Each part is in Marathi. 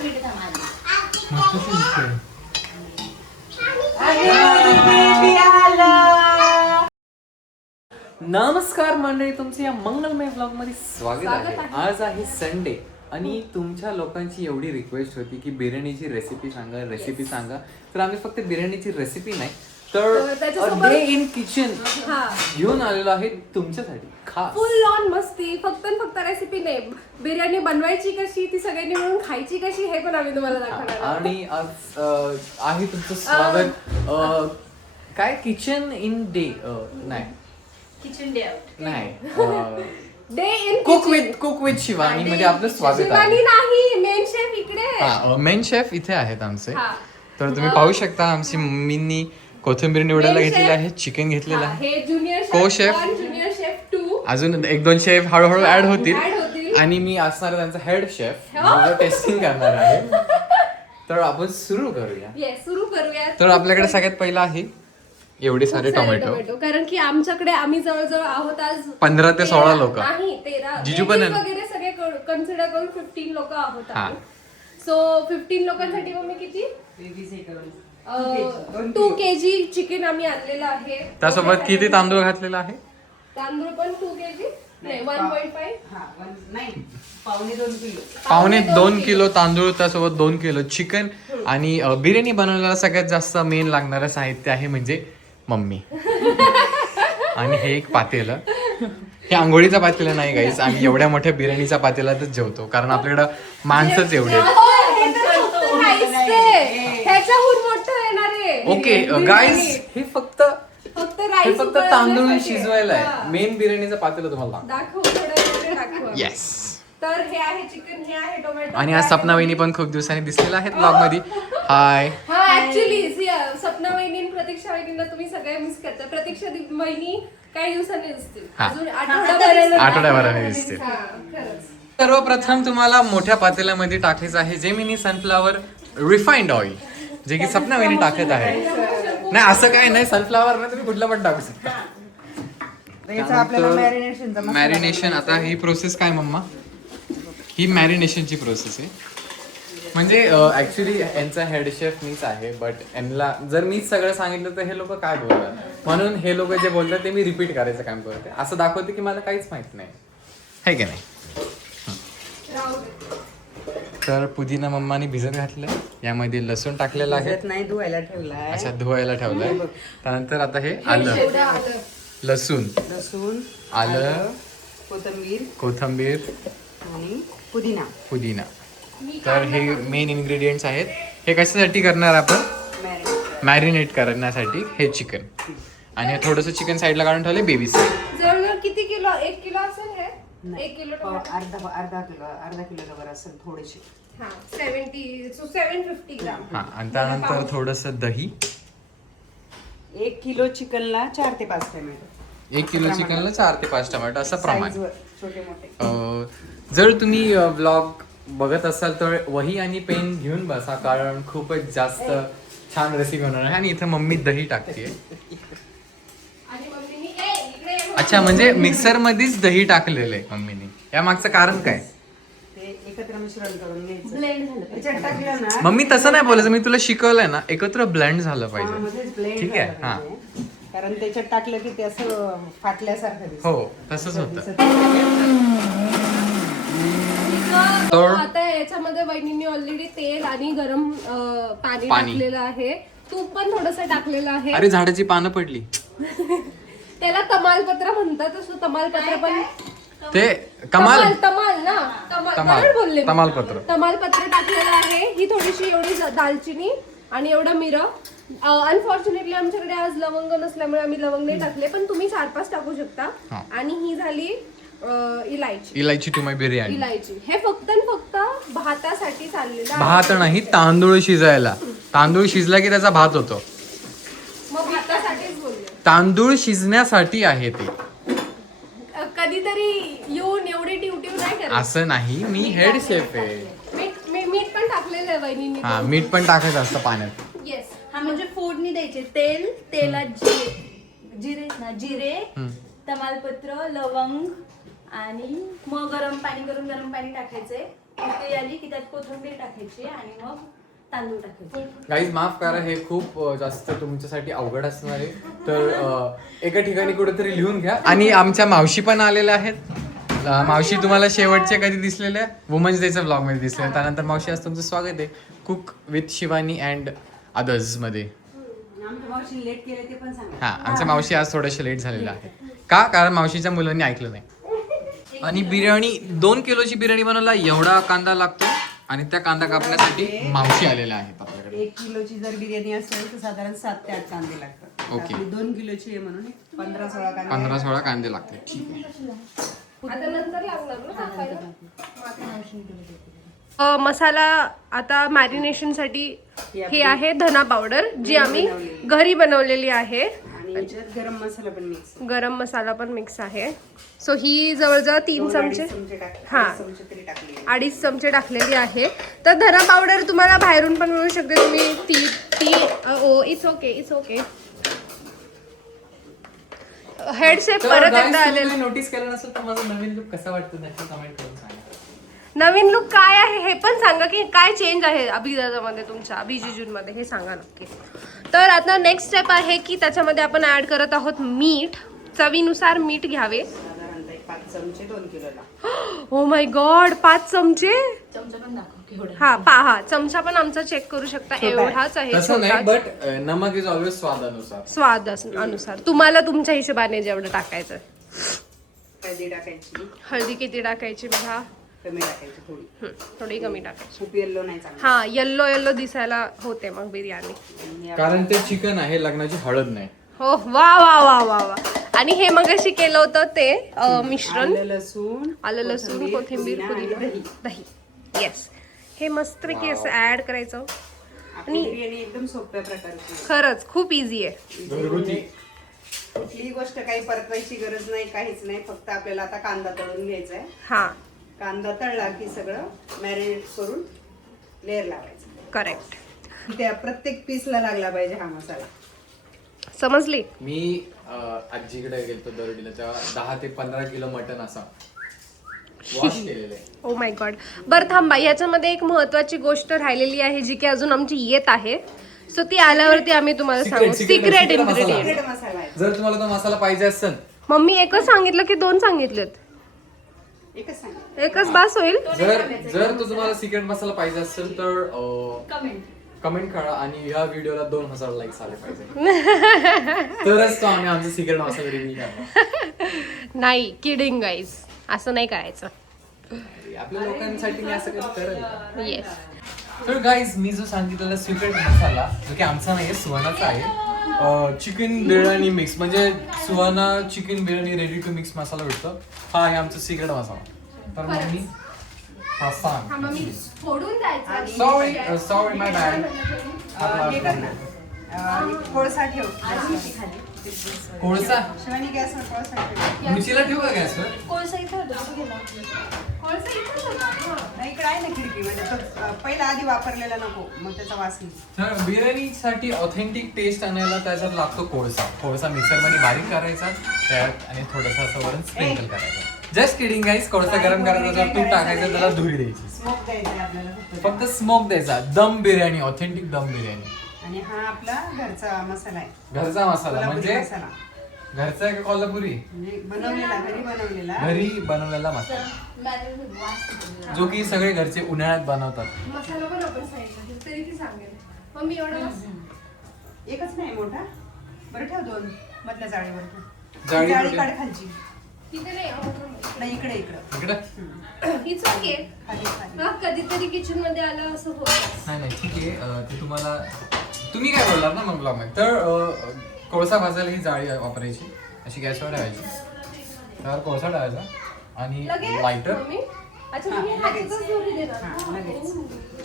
मस्त शिजतंय. नमस्कार मंडळी, तुमचे या मंगलमय ब्लॉग मध्ये स्वागत आहे. आज आहे संडे आणि तुमच्या लोकांची एवढी रिक्वेस्ट होती की बिर्याणीची रेसिपी सांगा. तर आम्ही फक्त बिर्याणीची रेसिपी नाही तर डे इन किचन घेऊन आलेलो आहे तुमच्यासाठी खास. फुल ऑन मस्ती. फक्त रेसिपी नाही, बिर्याणी बनवायची कशी, ती सगळ्यांनी मिळून खायची कशी, हे पण आम्ही तुम्हाला दाखवणार. आणि आज आहे तुमचं स्वागत. काय किचन इन डे नाही किचन डे आउट नाही day in cook with Shivani मध्ये आपलं स्वागत आहे. शिवानी नाही, मेन शेफ इकडे. मेन शेफ इथे आहेत आमचे. तर तुम्ही पाहू शकता आमची मम्मींनी कोथिंबीर निवडायला घेतलेली आहे, चिकन घेतलेलं आहे. हे ज्युनियर को शेफ, ज्युनियर शेफ 2, अजून एक दोन शेफ हळूहळू ऍड होतील आणि मी असणार त्यांचा हेड शेफ, टेस्टिंग करणार आहे. तर आपण सुरू करूया. तर आपल्याकडे सगळ्यात पहिला आहे एवढे सारे टोमॅटो, कारण की आमच्याकडे आम्ही जवळजवळ आहोत आज 15 ते 16 लोक. नाही 13 जिजू पण वगैरे सगळे कन्सिडर करून 15 लोक आहोत. सो 15 लोकांसाठी मग मी किती 2 kg चिकन आम्ही आणलेलं आहे. त्यासोबत किती तांदूळ घातलेला आहे? तांदूळ पण 2 kg नाही 1.5 पावणे 2 किलो तांदूळ, त्यासोबत 2 किलो चिकन. आणि बिर्याणी बनवण्याला सगळ्यात जास्त मेन लागणारं साहित्य आहे म्हणजे मम्मी. आणि हे एक पातेलं. हे आंघोळीचा पातेला नाही गाईस, आम्ही एवढ्या मोठ्या बिर्याणीचा पातेलातच जेवतो कारण आपल्याकडं माणसंच एवढे. ह्याच्याहून मोठं येणार आहे. ओके गाईस, हे फक्त राईस तांदूळ शिजवायला आहे. मेन बिर्याणीचा पातेला तुम्हाला दाखव. येस. तर हे आहे चिकन, हे आहे टोमॅटो. आणि आज सपना वहिनी पण खूप दिवसांनी दिसलेल्या आहेत ब्लॉग मध्ये. हाय. हा ऍक्च्युली सपना वहिनी, प्रतीक्षा वहिनींना तुम्ही सगळे मिस करता. प्रतीक्षा वहिनी काही दिवसांनी दिसतील, अजून आठवड्याभराने दिसतील. खरंच. सर्वप्रथम तुम्हाला मोठ्या पातेल्यामध्ये टाकायचं आहे जेमिनी सनफ्लावर रिफाइंड ऑइल, जे की सपना वहिनी टाकत आहे. नाही असं काय नाही, सनफ्लावर नाही तुम्ही कुठला पण टाकू शकता. मॅरिनेशन. आता ही प्रोसेस काय मम्मा? ही मॅरिनेशनची प्रोसेस आहे. म्हणजे ऍक्च्युली यांचा हेड शेफ मीच आहे, बट यांना जर मीच सगळं सांगितलं तर हे लोक काय बोलतात, म्हणून हे लोक जे बोलतात ते मी रिपीट करायचं काम करते. असं दाखवते की मला काहीच माहित नाही, है की नाही. तर पुदिना मम्माने भिजत घातलंय, यामध्ये लसूण टाकलेला आहे. नाही धुवायला ठेवलाय. अच्छा, धुवायला ठेवलंय. त्यानंतर आता हे आलं, लसूण, आलं, कोथिंबीर आणि पुदिना. तर हे मेन इन्ग्रेडियंट्स आहेत. हे कशासाठी करणार आपण? मॅरिनेट करण्यासाठी हे चिकन. आणि हे थोडंसं चिकन साईडला काढून ठेवले बेबी साईड. जवळजवळ किती किलो? 1 किलो असेल हे. 1 किलो अर्धा किलो वर असेल थोडेसे. 750 ग्राम. हा, आणि त्यानंतर थोडंसं दही. 1 किलो चिकनला 4 ते 5 टोमॅटो. 1 किलो चिकनला 4 ते 5 टोमॅटो असं प्रमाण. छोटे मोठे. जर तुम्ही ब्लॉग बघत असाल तर वही आणि पेन घेऊन बसा, कारण खूपच जास्त छान रेसिपी होणार आहे. आणि इथं मम्मी दही टाकते. अच्छा, म्हणजे मिक्सर मध्येच दही टाकलेलं आहे मम्मीने. या मागचं कारण काय? ते एकत्र मिश्रण करून घ्यायचं, ब्लेंड झालं. त्याच्यात टाकलं ना मम्मी तसं नाही बोलायचं, मी तुला शिकवलंय ना, एकत्र ब्लेंड झालं पाहिजे. ठीक आहे. हा, कारण त्याच्यात टाकलं की ते असं फाटल्यासारखं दिसतं. हो तसंच होतं. आता याच्यामध्ये वहिनींनी ऑलरेडी तेल आणि गरम पाणी टाकलेलं आहे. तूप पण थोडस टाकलेलं आहे. अरे झाडाची पानं पडली. त्याला तमालपत्र म्हणतात. असं तमालपत्र पण ते तमाल ना तमालपत्र टाकलेलं आहे. ही थोडीशी एवढी दालचिनी आणि एवढं मिरं. अनफॉर्च्युनेटली आमच्याकडे आज लवंग नसल्यामुळे आम्ही लवंग नाही टाकले, पण तुम्ही 4-5 टाकू शकता. आणि ही झाली इलायची टू माय बिर्याणी. इलायची. हे फक्त भातासाठी चाललेलं. भात नाही, तांदूळ शिजायला. तांदूळ शिजला की त्याचा भात होतो. मग भातासाठीच बोलले. तांदूळ शिजण्यासाठी आहे ते. कधीतरी येऊन एवढी ड्युटी नाही करत. असं नाही, मी हेड शेफ आहे. मीठ पण टाकलेलं आहे वहिनींनी. हा, मीठ पण टाकायचं असतं पाण्यात. येस. हा, म्हणजे फोडणी द्यायची. तेलात जिरे, तमालपत्र, लवंग आणि मग गरम पाणी टाकायचंय. उकळी आली की त्यात कोथिंबीर टाकायची आणि मग तांदूळ टाकायचे. गाईज माफ करा, हे खूप जास्त तुमच्यासाठी अवघड असणार आहे. तर एका ठिकाणी कुठेतरी लिहून घ्या. आणि आमच्या मावशी पण आलेल्या आहेत. मावशी तुम्हाला शेवटचे कधी दिसलेल्या वुमन्स डेच्या ब्लॉग मध्ये दिसले. त्यानंतर मावशी आज तुमचं स्वागत आहे cook with Shivani and others मध्ये. आमच्या मावशी लेट केले ते पण सांगा. हा, आमच्या मावशी आज थोडेसे लेट झालेल्या आहेत. का? कारण मावशीच्या मुलांनी ऐकलं नाही. आणि बिर्याणी 2 किलोची बिर्याणी बनवायला एवढा कांदा लागतो आणि त्या कांदा कापण्यासाठी मावशी आलेल्या आहेत आपल्याकडे. 1 किलोची जर बिर्याणी असेल तर साधारण 7 ते 8 कांदे लागतात. ओके. आपली 2 किलोची आहे म्हणून 15-16 कांदे. 15-16 कांदे लागते. ठीक आहे. आता नंतर लागणार ना टाकायला? मसाला आता मॅरिनेशनसाठी हे आहे धना पावडर, जी आम्ही घरी बनवलेली आहे. आणि याच्यात गरम मसाला पण मिक्स. गरम मसाला पण मिक्स आहे. सो ही जवळजवळ 3 चमचे, हा 2.5 चमचे टाकलेली आहे. तर धना पावडर तुम्हाला बाहेरून पण मिळू शकते. तुम्ही ती oh it's okay. Head shape परत एकदा आलेला. नोटीस केलं नसेल तर माझा नवीन लुक कसा वाटतो नक्की कमेंट करून सांगा. नवीन लुक काय आहे हे पण सांगा, की काय चेंज आहे अभिदादामध्ये, तुमच्या अभिजिजूंमध्ये, हे सांगा नक्की. तर आता नेक्स्ट स्टेप आहे की त्याच्यामध्ये आपण ऍड करत आहोत मीठ. चवीनुसार मीठ घ्यावे. साधारणतः 5 चमचे 2 किलोला. ओ माय गॉड, 5 चमचे. चमचा पण दाखव केवढं. हा पहा, चमचा पण आमचा चेक करू शकता, एवढाच आहे, तसं नाही, छोटाच. बट नमक इज ऑलवेज स्वादानुसार. स्वाद अनुसार तुम्हाला तुमच्या हिशोबाने जेवढं टाकायचं. हळदी टाकायची. हळदी किती टाकायची बघा? कमी टाकायची थोडी. थोडी कमी टाकायची. खूप येल्लो नाही चांगलं. हा, येल्लो दिसायला होते मग बिर्याणी. आणि कारण ते चिकन आहे, लग्नाची हळद नाही. हो, वा वा वा वा वा. आणि हे मग अशी केलं होतं ते मिश्रण. आलं लसूण कोथिंबीर पुदिना दही. येस, हे मस्तपैकी असं ऍड करायचं. आपली बिर्याणी एकदम सोप्या प्रकारची. खरंच खूप इझी आहे. घरगुती. कुठलीही गोष्ट काही परतवायची गरज नाही, काहीच नाही. फक्त आपल्याला आता कांदा तळून घ्यायचा आहे. हा, कांदा तळला की सगळं मॅरिनेट करून लेअर लावायचं. करेक्ट. त्या प्रत्येक पीसला लागला पाहिजे हा मसाला. समजली? मी आजीकडे गेलतो दरडीला, तेव्हा 10 ते 15 किलो मटन असा वॉश केलेलं आहे. Oh my God. बरं थांबा, याच्यामध्ये एक महत्वाची गोष्ट राहिलेली आहे जी की अजून आमची येत आहे. सो ती आल्यावरती आम्ही तुम्हाला सांगू. Secret secret ingredient. Secret मसाला आहे. जर तुम्हाला तो मसाला पाहिजे असेल, मम्मी एकच सांगितलं की 2 सांगितलेत? एकच सांगा. एकच बास होईल. जर तो तुम्हाला सिक्रेट मसाला पाहिजे असेल तर कमेंट. कमेंट करा आणि या व्हिडिओला 2000 लाईक्स आले पाहिजे. तरच तो आम्ही आमचा सिक्रेट मसाला रिव्ह्यू करणार. नाही, किडिंग गाईज, असं नाही करायचं. आपल्या लोकांसाठी मी असं काही करेल. येस. तर गाईज, मी जो सांगितलेला सिक्रेट मसाला, जो की आमचा नाही, सुहानाचा आहे. चिकन बिर्याणी मिक्स, म्हणजे Suhana chicken biryani ready to mix masala भेटतो. हा आहे आमचा सिक्रेट मसाला. तर मग मी फोडून द्यायचं. सॉरी माय बॅड. हे कर ना. कोळसा ठेव. कोळसा शिवानी गॅसवर कोळसा ठेव. मिरचीला ठेवू का गॅसवर? कोळसा इथं होता, तो गेला. नाही, इकडे आहे ना खिडकीमध्ये. तो पहिला आधी वापरलेला नको, मग त्याचा वास येईल. तर बिर्याणीसाठी ऑथेंटिक टेस्ट आणायला त्याच्यात लागतो कोळसा. कोळसा मिक्सरमध्ये बारीक करायचा त्यात आणि थोडंसं असं वरून स्प्रिंकल करायचं. जस्ट किडिंग गाईस. कोळसा गरम करायचा, तूप टाकायचं, त्याला धुरी द्यायची. स्मोक द्यायचा आपल्याला फक्त स्मोक द्यायचा. दम बिर्याणी, ऑथेंटिक दम बिर्याणी. आणि हा आपला घरचा मसाला आहे. घरचा मसाला कोल्हापुरी म्हणजे मसाला. घरचा आहे का कोल्हापुरी? म्हणजे बनवलेला, घरी बनवलेला मसाला, जो की सगळे घरचे उन्हाळ्यात बनवतात. मसाला पण आपण सांगितलं तरी ती सांगेल. मम्मी एवढा बस. एकच नाही मोठा. बरं ठेव 2 मधल्या जाळीवर ठेव. जाळी जाळी कुठे? काढ खालची. तिथे नाही, नाही, इकडे इकडे हीच ओके. खाली खाली. हा, कधीतरी किचन मध्ये आलं असं होतं. नाही नाही ठीक आहे. ते तुम्हाला तुम्ही काय बोललात ना मग ब्लॉग मध्ये. तर कोळसा भाजायला ही जाळी वापरायची, अशी गॅसवर ठेवायची. त्यावर कोळसा टाकायचा आणि लायटर. मम्मी, अच्छा तुम्ही हातातच दोरी देणार. हा, लगेच.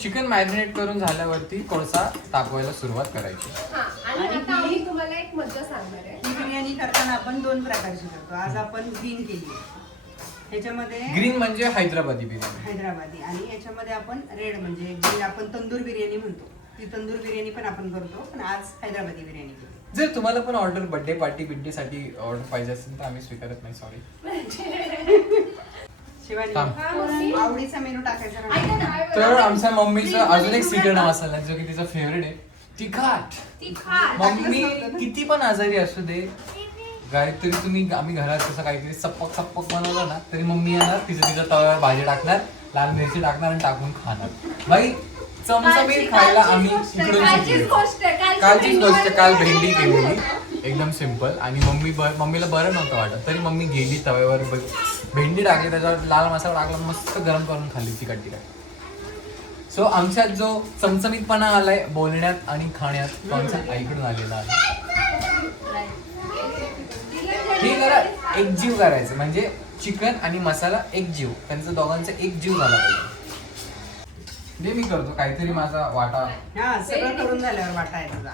चिकन मॅरिनेट करून झाल्यावरती कोळसा तापवायला सुरुवात करायची. हा, आणि आता आम्ही तुम्हाला एक मज्जा सांगणार आहे. ही बिर्याणी करताना आपण 2 प्रकारची करतो. आज आपण ग्रीन केली आहे. ह्याच्यामध्ये ग्रीन म्हणजे हैदराबादी बिर्याणी. हैदराबादी, आणि याच्यामध्ये आपण रेड म्हणजे जी आपण तंदूर बिर्याणी म्हणतो, ती तंदूर बिर्याणी पण आपण करतो. पण आज हैदराबादी बिर्याणी केली. जर तुम्हाला पण ऑर्डर बर्थडे पार्टी बिड्डे साठी ऑर्डर पाहिजे असेल तर आम्ही स्वीकारत नाही, सॉरी. शिवानी थांब. हा, मम्मी. आवडीचा मेनू टाकायचा ना. ऐका ना, तर आमच्या मम्मीचं अजून एक सिक्रेट मसाला आहे जो की तिचा फेवरेट आहे, तिखट. तिखट. मम्मी किती पण आजारी असू दे, काहीतरी आम्ही घरात कसं काहीतरी सप्पक सप्पक बनवलं ना तरी मम्मी येणार, तिच्या तव्यावर भाजी टाकणार, लाल मिरची टाकणार आणि टाकून खाणार. बाई चमचमीत खायला आम्ही इकडून कालचीच शिकलो. गोष्ट आहे. कालचीच गोष्ट, काल भेंडी बनवली केलेली होतं. एकदम सिम्पल. आणि मम्मीला बरं नव्हतं वाटत तरी मम्मी गेली तव्यावर, भेंडी टाकली, त्याच्यावर लाल मसाला टाकला, मस्त गरम करून खाल्ली तिखट. सो आमच्यात जो चमचमीतपणा आलाय बोलण्यात आणि खाण्यात तो आमच्या आईकडून आलेला आहे. हे करा, एकजीव करायचं म्हणजे चिकन आणि मसाला एकजीव, त्यांचं दोघांचा एकजीव झाला पाहिजे. हे मी करतो काहीतरी माझा वाटा. हा सगळं करून झाल्यावर वाटा आहे तुझा.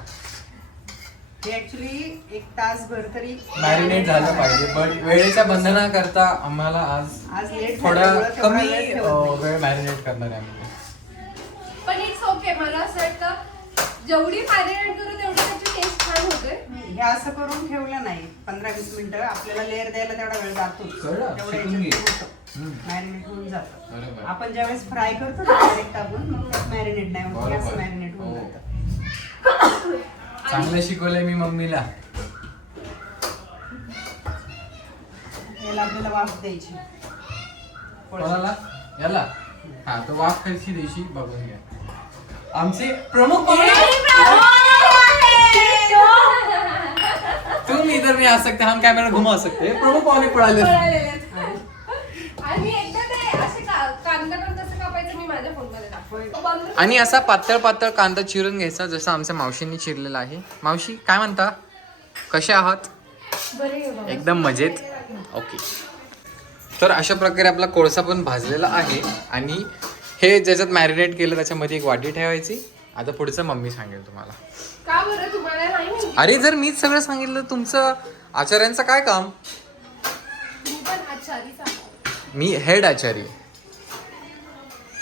हे ऍक्च्युली 1 तासभर तरी मॅरिनेट झालं पाहिजे, पण वेळेच्या बंधनाकरता आम्हाला आज लेट थोडा कमी वेळ मॅरिनेट करणार आहे आम्ही. पण इट्स ओके. मला असं वाटतं जेवढी मॅरिनेट करू तेवढी त्याची टेस्ट छान होते. हे असं करून ठेवलं नाही 15-20 मिनिटं, आपल्याला लेअर द्यायला तेवढा वेळ जातोच. कळलं? शिकून घे. मॅरिनेट होऊन जातं. बरोबर. आपण ज्यावेळेस फ्राय करतो ना डायरेक्ट टाकून, मग त्यात मॅरिनेट नाही होत, असं मॅरिनेट होऊन हो. जातं. चांगलं शिकवलंय मी मम्मीला. याला आपल्याला वाफ द्यायची. कोणाला? याला? हा, तो वाफ कशी द्यायची बघून घ्या. आमचे प्रमुख पाहुणे. तुम इधर नहीं आ सकते, हम कैमरा घुमा सकते हैं. प्रमुख पाहुणे पळाले. आणि एकदा ते असे कांदा पण कसं कापायचं मी माझ्या फोनमध्ये दाखवतो. आणि असा पातळ पातळ कांदा चिरून घ्यायचा जसं आमच्या मावशींनी चिरलेला आहे. मावशी काय म्हणता, कसे आहात? एकदम मजेत. ओके. तर अशा प्रकारे आपला कोळसा पण भाजलेला आहे आणि हे ज्याच्यात मॅरिनेट केलं त्याच्यामध्ये एक वाटी ठेवायची. आता पुढचं मम्मी सांगेल तुम्हाला. का बरं तुम्हाला नाही माहिती? अरे जर मीच सगळं सांगितलं तुमचं आचार्यांचं काय काम? तुम्ही पण आचारीच आहात. मी हेड आचारी.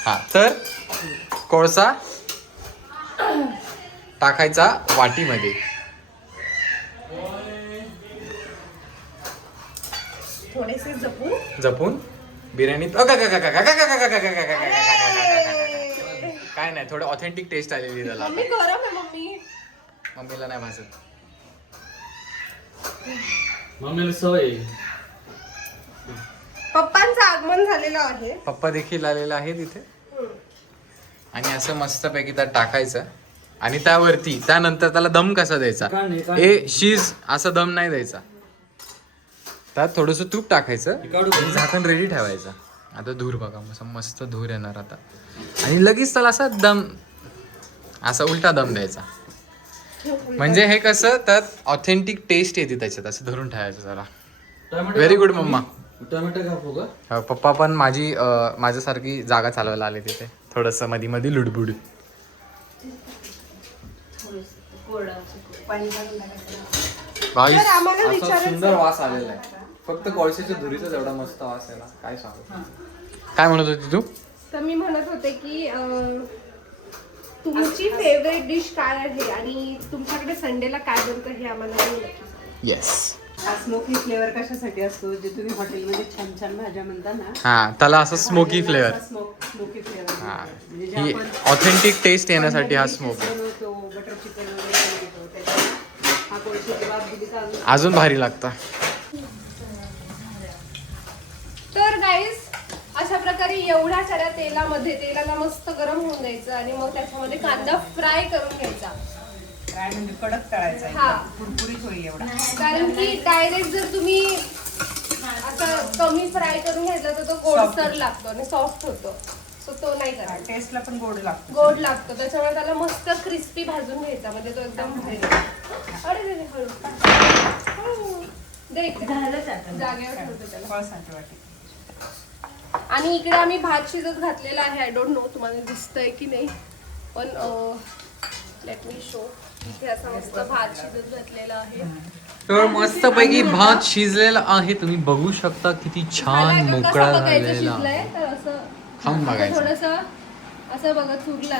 हा, तर कोळसा टाकायचा वाटीमध्ये. थोडेसे जपून. जपून बिर्याणीत काय नाही, थोडं ऑथेंटिक टेस्ट आलेली त्याला. मम्मी गरम आहे मम्मी. मम्मीला नाही भाजत. मम्मीला सवय. पप्पांचं आगमन झालेलं आहे. पप्पा देखील आलेला आहे तिथे. आणि असं मस्तपैकी त्यात टाकायचं आणि त्यावरती त्यानंतर त्याला दम कसा द्यायचा, ए शीज असा दम नाही द्यायचा. त्यात थोडंसं तूप टाकायचं आणि झाकण रेडी ठेवायचं. आता धूर बघा, मस्त धूर येणार आता. आणि लगेच त्याला असा दम, असा उलटा दम द्यायचा. म्हणजे हे कसं त्यात ऑथेंटिक टेस्ट येते त्याच्यात. असं धरून ठेवायचं जरा. Very good mamma. टोमॅटो कापू का? पप्पा पण माझ्यासारखी जागा चालवायला आले तिथे, थोडस मध्ये मध्ये लुडबुड. पाणी घालून टाकायचं. भाई तर आम्हाला असा विचारायचं- सुंदर वास आलेला आहे. फक्त कोळशाच्या धुरीचाच एवढा मस्त वास आहे ना, काय सांगू. काय म्हणत होती तू? तर मी म्हणत होते की तुमची फेवरेट डिश काय आहे आणि तुमच्याकडे संडेला काय बनतं हे आम्हाला नक्की सांगा. येस. हा स्मोकी फ्लेवर कशासाठी असतो, जे तुम्ही हॉटेलमध्ये छान छान भाज्या म्हणता ना, हा, त्याला असं स्मोकी फ्लेवर. स्मोकी फ्लेवर हा, म्हणजे जे ही आपण ऑथेंटिक टेस्ट येण्यासाठी हा पनीर स्मोक आहे. बनवतो, बटर चिकन वगैरे बनवतो, त्याच्यात हा कोळशाची वाफ दिली तर अजून भारी लागतं. तर गाईज अशा प्रकारे एवढ्या साऱ्या तेलाला मस्त गरम होऊन द्यायचं आणि मग त्याच्यामध्ये कांदा फ्राय करून घ्यायचा. काय म्हणजे कडक तळायचा हा. एकदम, कुरकुरीत होईल एवढा. कारण की डायरेक्ट जर तुम्ही असं कमी फ्राय करून घेतला तर तो गोडसर लागतो आणि सॉफ्ट होतो. सो तो नाही करायचा. टेस्टला पण गोड लागतो. गोड लागतो, त्याच्यामुळे त्याला मस्त क्रिस्पी भाजून घ्यायचा म्हणजे तो एकदम भारी लागतो. अरे दे हळू हळू. दे इकडे. जागेवर ठेवतो त्याला. कोळशाची वाटी. आणि इकडे आम्ही भात शिजत घातलेला आहे. आय डोंट नो तुम्हाला दिसतंय की नाही, पण लेट मी शो. इथे असा मस्त भात शिजत घातलेला आहे. तर मस्तपैकी भात शिजलेला आहे, तुम्ही बघू शकता किती छान मला मोकळा कसं बघायचं झालेला. शिजलंय तर असं खाऊन बघायचं. थोडस असं बघा चुरला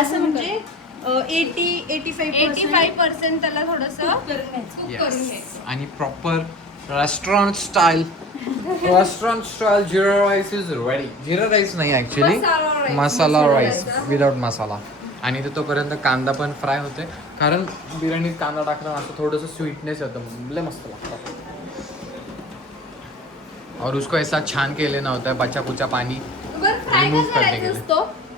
असं म्हणजे 85% 85% त्याला थोडस कुक करून Yes. घ्यायचं. आणि proper restaurant style jeera rice is ready. Jeera rice नाही ऍक्च्युली, मसाला rice. Masala masala rice rice. Without मसाला. आणि ते तोपर्यंत कांदा पण फ्राय होते, कारण बिर्याणीत कांदा टाकणं असं थोडंसं स्वीटनेस येतं, लय मस्त लागतं. और उसको ऐसा छान केले नव्हतं, बचा कुचा पाणी बरं फ्राय Remove कसं करने करायचं के लिए. असतो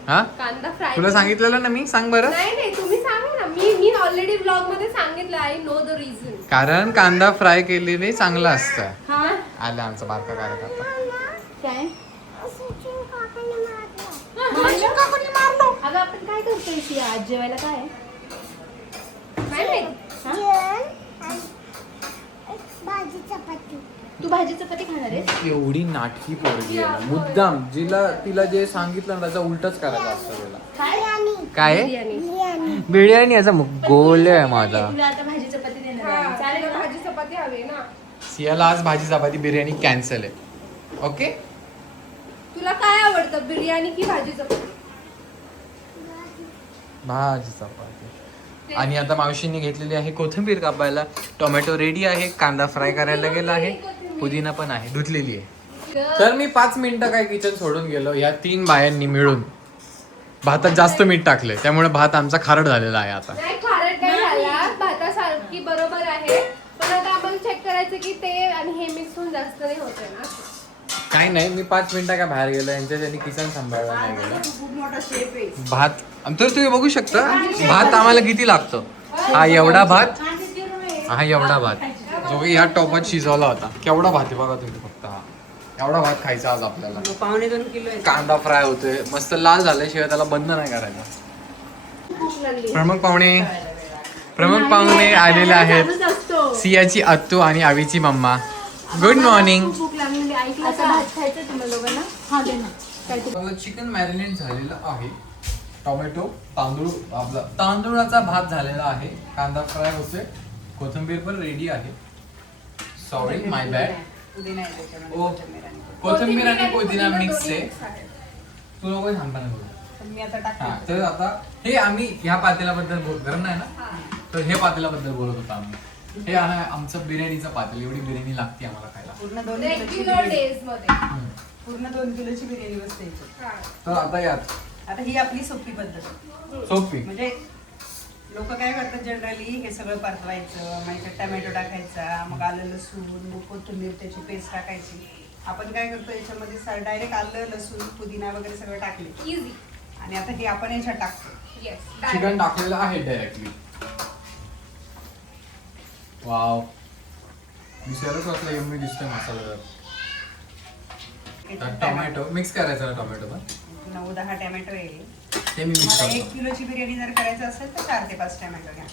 हा. कांदा फ्राय? तुला सांगितलेलं ना मी, सांग बरं. नाही नाही, तुम्ही सांगा ना. मी ऑलरेडी ब्लॉग मध्ये सांगितलं. I know the reason. कारण कांदा फ्राय केलेले चांगलं असतं. हा आलं आमचा बारका कार्यकर्ता. काय मारलो. अगं आपण काय करतोय सिया? आज जेवायला काय आहे? नाही नाही. तू भाजी चपाती खाणार आहेस? एवढी नाटकी पोरगी आहे ना, मुद्दाम तिला जे सांगितलं ना त्याचा उलटच करायला असतं तिला. काय आहे? बिर्याणी. बिर्याणी याचा गोल आहे माझा. तुला आता भाजी चपाती देणार हा, आहे. चालेल तुला ना? भाजी चपाती हवी ना. सियाला आज भाजी चपाती बिर्याणी कॅन्सल आहे. ओके. तुला काय आवडतं, बिर्याणी की भाजी चपाती? भाजी चपाती. आणि आता मावशींनी घेतलेली आहे कोथिंबीर कापायला, टोमॅटो रेडी आहे, कांदा फ्राय करायला गेला आहे, पुदिना पण आहे, धुतलेली आहे. तर मी 5 मिनिटं काय किचन सोडून गेलो. या 3 बायांनी मिळून भातात जास्त मीठ टाकले, त्यामुळे भात आमचा खारट झालेला आहे आता. नाही, खारट काय झाला, भातासारखी बरोबर आहे. पण आता आपण चेक करायचं की ते आणि हे मिक्स होऊन जास्त नाही होते ना. काही नाही, मी 5 मिनिटं काय बाहेर गेलो, यांच्या त्यांनी किचन सांभाळलं नाही गेलं. खूप मोठा शेप आहे. भात तर तुम्ही बघू शकता भात आम्हाला किती लागतो. हा एवढा भात, हा एवढा भात जो की ह्या टोपात शिजवला होता. केवढा भात आहे बघा तुम्ही फक्त. हा एवढा भात खायचा आज आपल्याला. 1.25 किलो आहे. कांदा फ्राय होतोय मस्त लाल झाल्याशिवाय त्याला बंद नाही करायचा. भूक लागली. प्रमुख पाहुणे आलेले आहेत. चालूच असतो. सियाची अत्तू आणि आवीची मम्मा. Good morning. भूक लागली. ऐकलं का? भात खायचं तुम्हाला दोघांना? हा दे ना. काय ते? चिकन मॅरिनेट झालेलं आहे. टोमॅटो, तांदूळ, आपला तांदूळाचा भात झालेला आहे. कांदा फ्राय होतोय, कोथिंबीर पण रेडी आहे. सॉरी माय बॅड. पुदिना आहे त्याच्यामध्ये, ओ. कोथिंबीर आणि पुदिना. कोथिंबीर आणि पुदिना मिक्स दोन्ही आहे. mix आहे. तू नको थांबताना बोल. तर मी आता हा टाकते. तर आता हे आम्ही ह्या पातेल्याबद्दल गरम नाही ना, तर हे पातेल्याबद्दल बोलत होतो आम्ही. हे आहे आमचं बिर्याणीचं पातेल. एवढी बिर्याणी लागते आम्हाला खायला. पूर्ण 2 किलोची रेग्युलर बिर्याणी. डेज मध्ये. पूर्ण 2 किलोची बिर्याणी बसते इथे. हा. तर आता यात आता ही आपली सोपी पद्धत. सोपी. म्हणजे लोक काय करतात जनरली, हे सगळं परतवायचं, मग टमॅटो टाकायचा, मग आलं लसूण, मग कोथिंबीर त्याची पेस्ट टाकायची. आपण काय करतो याच्यामध्ये डायरेक्ट आलं लसूण पुदिना वगैरे सगळं टाकले इझी. आणि आता हे आपण याच्यात टाकतो. येस. चिकन टाकलेलं आहे डायरेक्टली. वाव, मी सरस वाटलं यम्मी दिसतोय मसाला. तर टोमॅटो मिक्स करायचं ना, टोमॅटो पण 9-10 टमॅटो येईल. ते मी मिक्स मला 1 करतो. किलोची बिर्याणी जर करायचं असेल तर 4 ते 5 टमॅटो घ्या.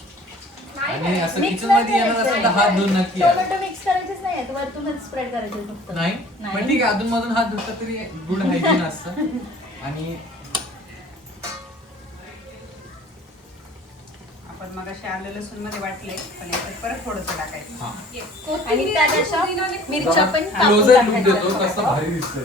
आणि असं Mix किचन नाही मध्ये येणार करायचं असेल तर हात धुवून नक्की या. टोमॅटो मिक्स करायचेच नाही आहेत, वरतूनच स्प्रेड करायचे फक्त. नाही पण ठीक आहे, अधून मधून हात धुतला तरी गुड हायजीन असतं. आणि आपण मग असे आलं लसूण मध्ये वाटले, पण याच्यात परत थोडंसं टाकायचं. हा आणि त्यात अशा मिरच्या पण कापून क्लोजर लुक देतो, टाकायच्या. कसं भारी दिसतं.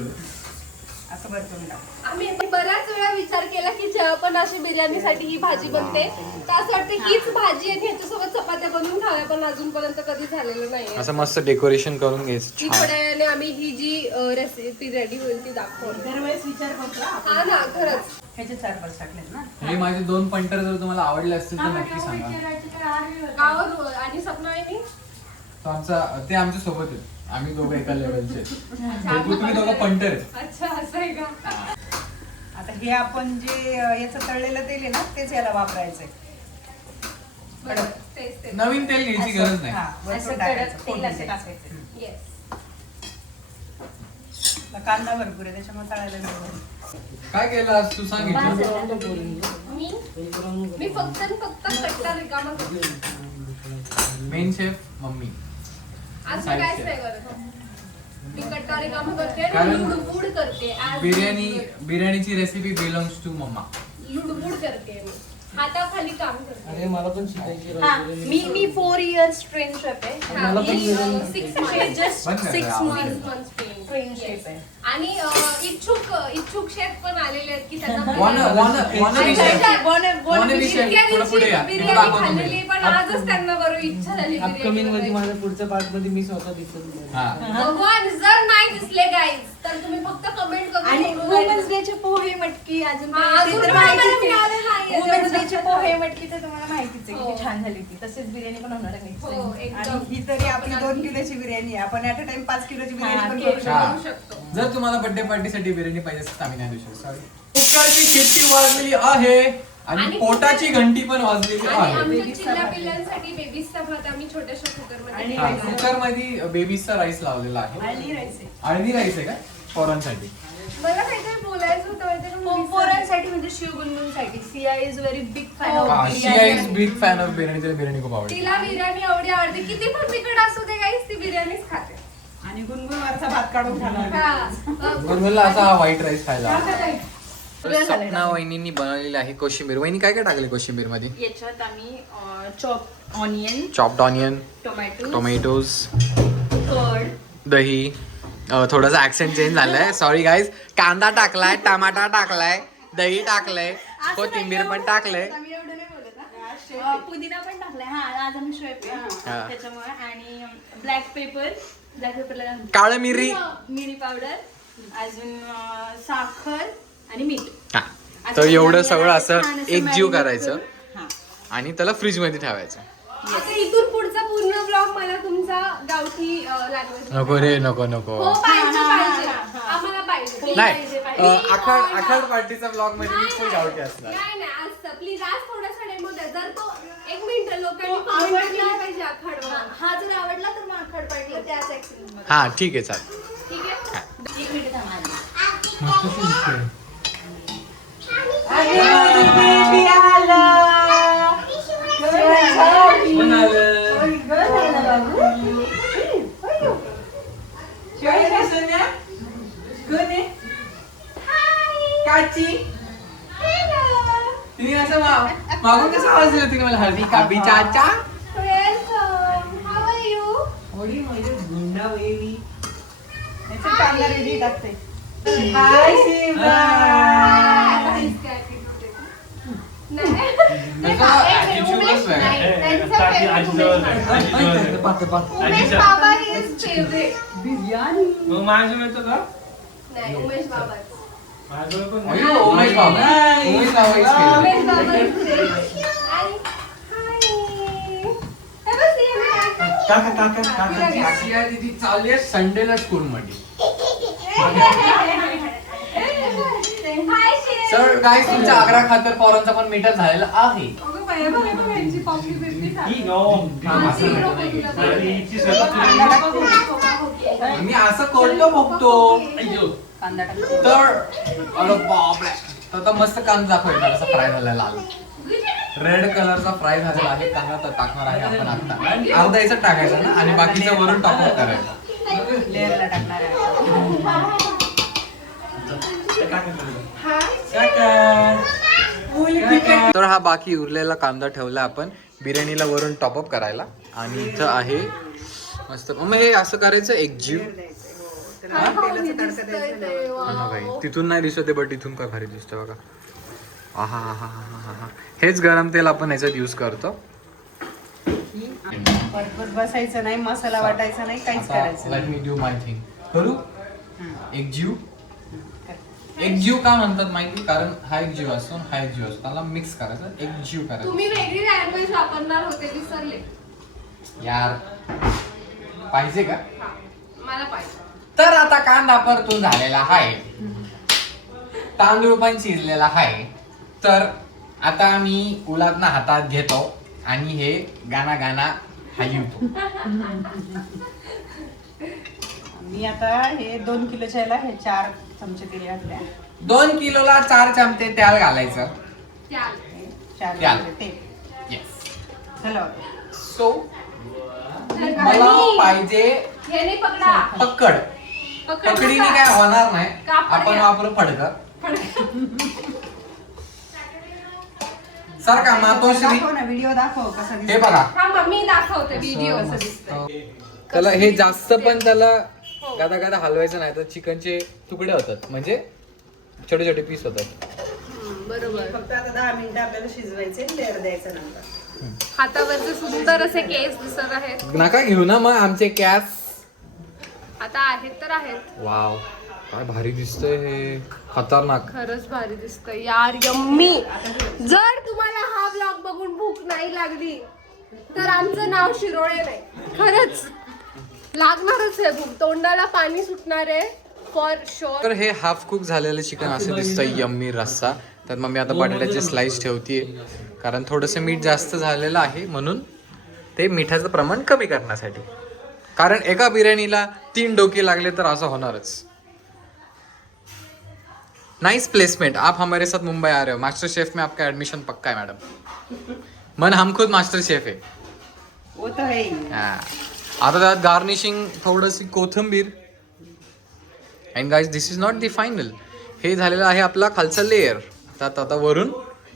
असं भरपूर टाकू. आम्ही बऱ्याच वेळा विचार केला की जेव्हा पण अशी बिर्याणीसाठी ही भाजी बनते तर असं वाटतं हीच भाजी आणि ह्याच्यासोबत चपात्या बनवून खाव्या, पण अजूनपर्यंत कधी झालेलं नाही. असं मस्त डेकोरेशन करून घ्यायचं ही छान. थोड्या वेळाने आम्ही ही जी रेसिपी रेडी होईल ती दाखवू. दरवेळेस विचार करतो हा ना, खरंच. ह्याचे 4-5 टाकलेत ना. हे माझे 2 पंटर जर तुम्हाला आवडले असतील तर नक्की सांगा. गावावर आणि सपना आहे मी. तो ते आमच्या सोबत आहेत. आम्ही दोघं एका लेवलचे. तुम्ही दोघं पंटर आहेत. अच्छा, असं आहे का? आता हे आपण जे याचं तळलेलं तेल आहे ना, तेच याला वापरायचंय. बरोबर. तेच तेच. नवीन तेल घ्यायची गरज नाही. हा, वरतून असं टाकायचं, कडक तेल फोडणी असं द्यायचं. टाकायचं. Yes. आता कांदा भरपूर आहे त्याच्यामुळे तळायला नाही. काय केलं आज तू सांगितलं. मी फक्त कट्टा रिकामा करते. Main chef mummy. आज मी काहीच नाही करत. मी कट्टा रिकामा करते आणि कारण लुडबुड करते. As बिर्याणीची रेसिपी बिलोंग्स टू मम्मा. लुडबुड करते मी. हाताखाली काम करते. अरे मला पण शिकायची हा, मी 4 years trained chef आहे. हा, मला पण मी, बिर्याणी 6 She months. just बंद करा, 6 आवाज months months trained. trained Yes. chef आहे. आणि इच्छुक शेफ पण आलेले आहेत की त्यांना Wanna be chef. Wanna dish आहे. इतक्या थोडं पुढे या. दिवशी मी बिर्याणी दाखवतो खाल्लेली मी. पण आजच त्यांना बरोबर इच्छा झाली अपकमिंग मध्ये बिर्याणी माझ्या पुढच्या पार्ट मध्ये मी स्वतः दिसत नाही. हा. भगवान जर नाही दिसले गाईज तर तुम्ही फक्त कमेंट करून आणि सोडून वुमन्स द्या. डे चे पोहे मटकी अजून हा, ते अजून तर पण आम्हाला माहितीच मिळाले आहे. नाहीये. वुमन्स डे चे पोहे मटकी तर तुम्हाला माहितीच आहे हो. किती छान झाली ती. तसेच बिर्याणी पण होणार आहे हो, next time. एकदम. आणि ही तरी आपली 2 किलोची बिर्याणी आहे. आपण ऍट अ टाइम 5 किलोची बिर्याणी हा, पण केक करू शकतो. हा. शकतो. जर तुम्हाला बर्थडे पार्टीसाठी बिर्याणी पाहिजे असेल तर आम्ही नाही देऊ शकतो. सॉरी. कुकरची शिट्टी वाजलेली आहे आणि आणि पोटाची घंटी पण वाजलेली आणि आहे. आमच्या चिल्ल्या पिल्लांसाठी बेबीजचा भात आम्ही छोट्याशा कुकर मध्ये आणि हा, केलेला आहे. कुकर मध्ये बेबीचा राईस लावलेला आहे. आळणी राईस आहे. अळणी राईस आहे का पोरांसाठी? मला काहीतरी बोलायचं होतं माहितीये का? हो, पोरांसाठी म्हणजे शिवगुणगुणसाठी Siya is very big fan of हा, she is big fan of biryani. तिला बिर्याणी खूप आवडते. तिला बिर्याणी एवढी आवडते किती पण तिखट असू दे गाईस ती बिर्याणीच खाते. आणि गुणगुणवरचा भात काढून खाणार. हा. गुणगुणला असा हा व्हाईट राईस खायला हा, आवडतो. काय? सपना वहिनींनी बनवलेली आहे कोशिंबीर. वहिनी काय काय टाकले कोशिंबीर मध्ये? याच्यात आम्ही chop onion chopped onion, tomato tomatoes, curd दही. थोडासा ऍक्सेंट चेंज झालाय, सॉरी गाईज. कांदा टाकलाय, टमाटा टाकलाय, दही टाकलंय, कोथिंबीर पण टाकलंय. पुदिना पण टाकलाय. हा, आज आम्ही शेफ आहे हा. त्याच्यामुळे. आणि ब्लॅक पेपरला काळं मिरी. मिरी पावडर, अजून साखर आणि मीठ. हा, असं तर एवढं याला सगळं असं छान असं एकजीव marinate करायचं करून. हा. आणि त्याला फ्रीज मध्ये ठेवायचं. आता इथून पुढचा पूर्ण ब्लॉग मला तुमचा गावठी लँग्वेज नको रे, नको नको. हो पाहिजे हा, हा, पाहिजे हा, हा. आम्हाला पाहिजे नाही, Please, आखाड order. आखाड पार्टीचा ब्लॉग मध्ये मी फुल गावठी असणार. नाही नाही आज प्लीज आज थोडासा डेमो द्या. जर तो एक मिनिट लोकांनी तो comment आवडला केलं पाहिजे आखाड हा, हा जर आवडला तर मग आखड पाडलं त्याच ऍक्सिडेंट मध्ये. हा ठीक आहे, चालेल. ठीक आहे. एक मिनिट थांबा. तिने असं मागून कसं आवाज दिला तिने मला? हळदी कापी चाचा. Welcome. How are you? याच्यात कांदा रेडी टाकते. त्याचा attitude-च वेगळा आहे. उमेश बाबा is favorite. मग माझं मिळतं का? नाही उमेश बाबा माझं पण अय्यो, उमेश बाबा. उमेश बाबा is favorite. उमेश बाबा is favorite. आणि hi. हे बघ, ती आहे ना. आशिया दीदी चालली आहे संडेला स्कूल मध्ये. Hi, शेर. सर गाईस, तुमच्या आग्रा खातर पोरांचा पण मीटअप झालेला आहे. अगं बाई, बघ, बघ, यांची कॉफी बिफी झाली. ही नो. माझी hero बोलूया. आणि हिची स्वतः मी असं करतो बघतो. अय्यो. कांदा टाकते. तर अरे बापरे, तर आता मस्त कांदा दाखवायचा असा फ्राय झालेला लाल. रेड कलरचा फ्राय झालेला आहे. कांदा तर टाकणार आहे आपण आता. अर्धा याच्यात टाकायचा ना आणि बाकीचं वरून टॉपअप करायचं. लेअरला टाकणार आहे. तर हा बाकी उरलेला कांदा ठेवला आपण बिर्याणीला वरून टॉपअप करायला. आणि इथं आहे मस्त. मग हे असं करायचं एकजीव. हा भाई, तिथून नाही दिसत बट इथून काय भारी दिसतं बघा. आहा हा हा हा हा. हेच गरम तेल आपण याच्यात यूज करतो. पटपट बसायचं नाही, मसाला वाटायचा नाही, काहीच करायचं लेट नाही. Me do my thing. करू एकजीव. एकजीव का म्हणतात माहिती? कारण हा एक जीव असतो, हा एक जीव असतो, त्याला मिक्स करायचं, एकजीव करायचं. तुम्ही वेगळी लँग्वेज वापरणार होते विसरले. यार पाहिजे का? हा, मला पाहिजे. तर आता कांदा परतून झालेला आहे, तांदूळ पण शिजलेला आहे. तर आता मी उलातना हातात घेतो आणि हे गाणा गाणा हलवतो. मी आता हे 2 किलोच्या याला हे 4 चमचे तेल घातले. 2 किलोला 4 चमचे तेल घालायचं. चाल. 4 त्याल. चमचे तेल. येस. चला सो मला पाहिजे ह्याने पकडा. पकड. पकड पकडीने बसा. काय होणार नाही, कापड आपण घ्या. वापरू फडकं. सर का मातोश्री दाखव ना, व्हिडिओ दाखव कसा हे दिसतो. बघा. हा मग मी दाखवते व्हिडिओ कसं दिसतंय. त्याला हे जास्त पण त्याला गादा गादा हलवायचं नाही तर चिकनचे तुकडे होतात, म्हणजे छोटे छोटे पीस होतात. बरोबर. फक्त आता 10 मिनिटं आपल्याला शिजवायचे, लेअर द्यायचं नंतर. हातावरचे सुंदर असे केस दिसत आहेत. नका घेऊ ना मग आमचे कॅस. आता आहेत तर आहेत. वाव काय भारी दिसतंय हे, खतरनाक. खरंच भारी दिसतंय यार, यम्मी. जर तुम्हाला हा व्लॉग बघून भूक नाही लागली तर आमचं नाव शिरोळे नाही. खरंच लागणारच आहे भूक, तोंडाला पाणी सुटणार आहे फॉर शुअर. तर हे हाफ कुक झालेलं चिकन असं दिसतंय, यम्मी रस्सा. तर मग मी आता बटाट्याचे स्लाइस ठेवतीये, कारण थोडंसं मीठ जास्त झालेलं आहे म्हणून ते मिठाचं प्रमाण कमी करण्यासाठी. कारण एका बिर्याणीला 3 डोके लागले तर असं होणारच. Nice placement. आप हमारे साथ मुंबई आ रहे हो, मास्टर शेफ में आपका एडमिशन पक्का है मैडम. मन हम खुद मास्टर शेफ है. वो तो है ही. हा. आता त्यात गार्निशिंग थोडीशी कोथिंबीर. And guys this is not the final. हे झालेलं आहे आपला खालचा लेअर. त्यात आता वरून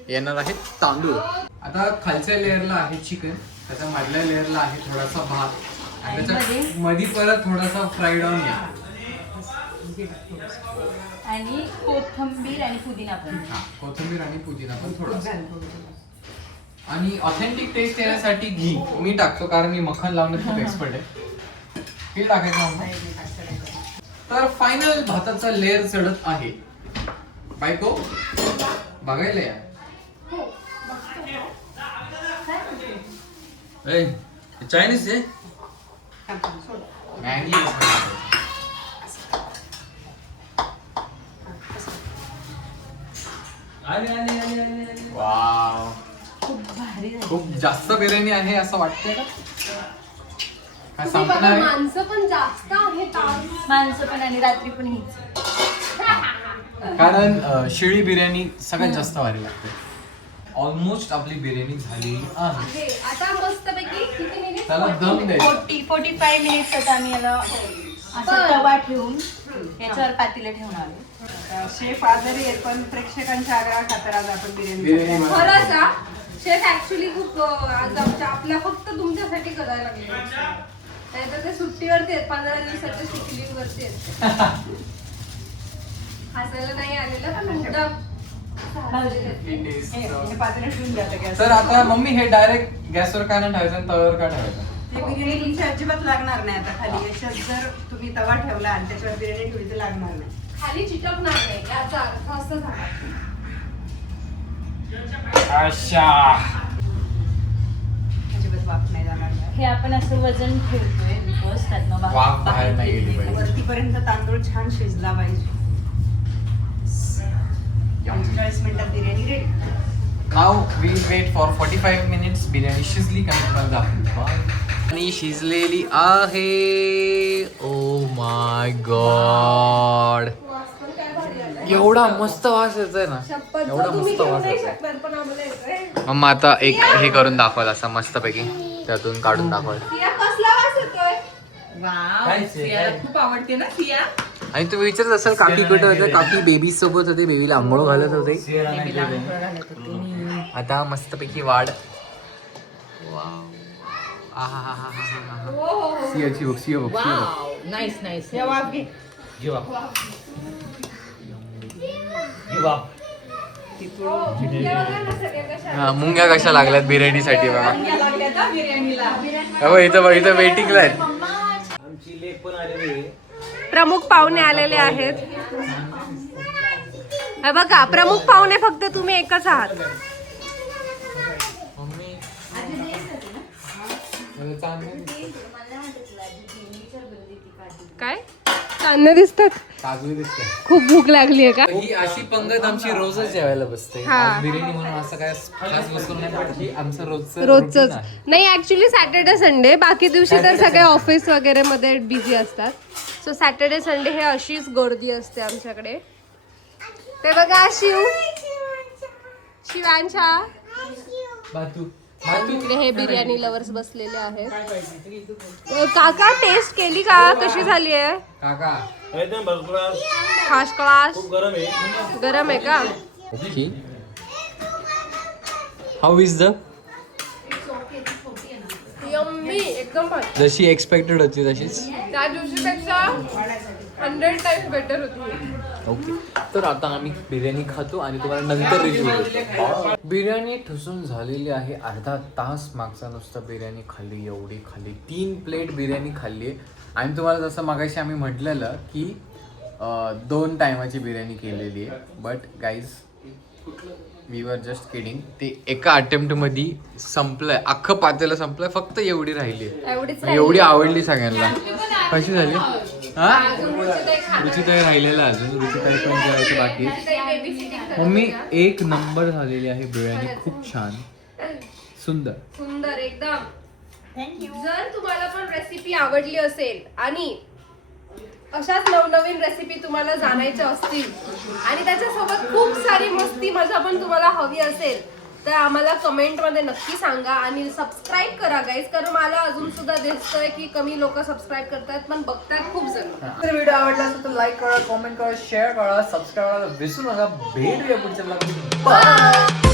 येणार आहे तांदूळ. आता खालच्या लेअरला आहे चिकन, त्याच्या मधल्या लेअरला आहे थोडासा भात आणि त्याच्या मध्ये परत थोडासा फ्राईड ऑन आहे. आणि कोथिंबीर आणि पुदिना पण. हा, कोथिंबीर आणि पुदिना पण थोडासा. आणि ऑथेंटिक टेस्ट येण्यासाठी घी मी टाकतो, कारण मी मखन लावण्यात खूप एक्सपर्ट आहे. हे टाकायचं मम्मा. तर फायनल भाताचा लेअर चढत आहे. बायको बघायला या. चायनीज आहे. मॅगी वाव, खूप भारी झाली. खूप जास्त बिर्याणी आहे असं वाटतंय का? काय तुम्ही संपणार बघा, आहे? माणसं पण जास्त आहेत आज. माणसं पण आणि रात्री पण हीच. कारण शिळी बिर्याणी सगळ्यात जास्त भारी लागते. ऑलमोस्ट आपली बिर्याणी झालेली आहे. आहे. आता मस्तपैकी किती मिनिट? त्याला दम द्यायचा. 45 मिनिट्स आता आम्ही याला असा तवा ठेवून याच्यावर पातेलं ठेवणार आहे. शेफ आजारी आहेत, पण प्रेक्षकांच्या आग्रहा खातर आज आपण बिर्याणी बिर्याणी करतोय. खरंच हा? शेफ ऍक्च्युली खूप आज आपल्या फक्त तुमच्यासाठी करायला लागले. नाहीतर ते सुट्टीवरती आहेत, 15 दिवसाच्या सुट्टीवरती आहेत. हसायला नाही आलेलं पण मुद्दाम. हे पातेलं ठेवून द्या आता गॅसवर. तर आता मम्मी हे डायरेक्ट गॅसवर का नाही ठेवायचं आणि तव्यावर का ठेवायचं? ते बिर्याणी तुमची अजिबात लागणार नाही आता खाली. याच्यात जर तुम्ही तवा ठेवला आणि त्याच्यावर बिर्याणी ठेवली तर लागणार नाही. खाली चिटकणार नाही याचा अर्थ असं झाला. अजिबात वाफ नाही जाणार नाही. हे आपण असं वजन ठेवतोय बिकॉज त्यातनं वाफ बाहेर नाही गेली पाहिजे. वरतीपर्यंत तांदूळ छान शिजला पाहिजे. 45 मिनिटात biryani ready. Now we wait for 45 minutes. Biryani शिजली का मी तुम्हाला दाखवतो. आणि शिजलेली आहे. ओ माय गॉड, एवढा मस्त वास येतोय ना, शपथ एवढा तुम्ही मस्त घेऊ वास नाही येतोय. शकणार पण आम्हाला येतोय. मम्मा आता एक हे करून दाखवाल असं मस्तपैकी त्यातून काढून दाखवाल. सिया कसला वास येतोय? खूप आवडते ना सिया. आणि तुम्ही विचारत असाल काकी कुठे होते? काकी बेबी सोबत होते, बेबीला आंघोळ घालत होते. आता मस्तपैकी वाढ. हो हो हो. सियाची बघ, सिया बघ, सिया बघ. हे वाफ घे. हो, मुंग्या बघा ना सगळ्या कशा. हा, मुंग्या कशा लागल्यात बिर्याणीसाठी बघा. मुंग्या लागल्यात हा बिर्याणीला. हो, इथं बघ, इथं वेटिंगला आहेत. आमची लेक पण आलेली आहे. प्रमुख पाहुणे आलेले आहेत. हे बघा, प्रमुख पाहुणे फक्त तुम्ही एकच आहात. काय चांदणे दिसतात? काजू दिसतंय. खूप भूक लागली आहे का? ही अशी पंगत आमची रोजच जेवायला बसते. हा. आज बिर्याणी म्हणून असं काय खास वस्तू नाही, पण ही आमचं रोजचं रोजच routine आहे. नाही, ऍक्च्युली सॅटर्डे संडे, बाकी दिवशी तर सगळे ऑफिस वगैरे मध्ये बिझी असतात. सो सॅटर्डे संडे हे अशीच गर्दी असते आमच्याकडे. ते बघा शिव, शिवांशा, बातू. इकडे हे बिर्याणी लवर्स बसलेले आहेत. काका टेस्ट केली का? कशी झाली आहे? काका एकदम भरपूर फर्स्ट क्लास. खूप गरम आहे. गरम आहे का? Okay. How is the? Yummy, एकदम भारी. जशी एक्सपेक्टेड होती तशीच. त्या दिवशीपेक्षा 100 टाइम्स बेटर होती. ओके, तर आता आम्ही बिर्याणी खातो आणि तुम्हाला नंतर रिव्ह्यू देतो. बिर्याणी ठसून झालेली आहे. अर्धा तास मागचा नुसतं बिर्याणी खाल्ली, एवढी खाल्ली. 3 प्लेट बिर्याणी खाल्ली आहे. आणि तुम्हाला जसं मागाशी आम्ही म्हटलेलं की 2 टायमाची बिर्याणी केलेली आहे. But guys we were just kidding. ते एका अटेम्प्टमध्ये संपलंय, अख्खं पातेलं संपलंय, फक्त एवढी राहिली एवढीच एवढी आवडली सगळ्यांना. कशी झाली? हा, अजून रुचिताई रुचिताई राहिलेला अजून, रुचिताई पण जेवायची बाकी आहे. babysitting करत मम्मी होत्या. 1 नंबर झालेली आहे बिर्याणी, खूप छान, सुंदर. सुंदर एकदम. थँक्यू. जर तुम्हाला पण रेसिपी आवडली असेल आणि अशाच नवनवीन रेसिपी तुम्हाला जाणायच्या असतील आणि त्याच्यासोबत खूप सारी मस्ती मजा पण तुम्हाला हवी असेल तर आम्हाला कमेंट मध्ये नक्की सांगा आणि सबस्क्राईब करा गाईज, कारण मला अजून सुद्धा दिसतंय की कमी लोक सबस्क्राईब करतात पण बघतात खूप जण. जर व्हिडिओ आवडला असेल तर लाईक करा, कमेंट करा, शेअर करा, सबस्क्राईब करा विसरू नका. भेटूया पुढच्या ब्लॉगमध्ये. बाय.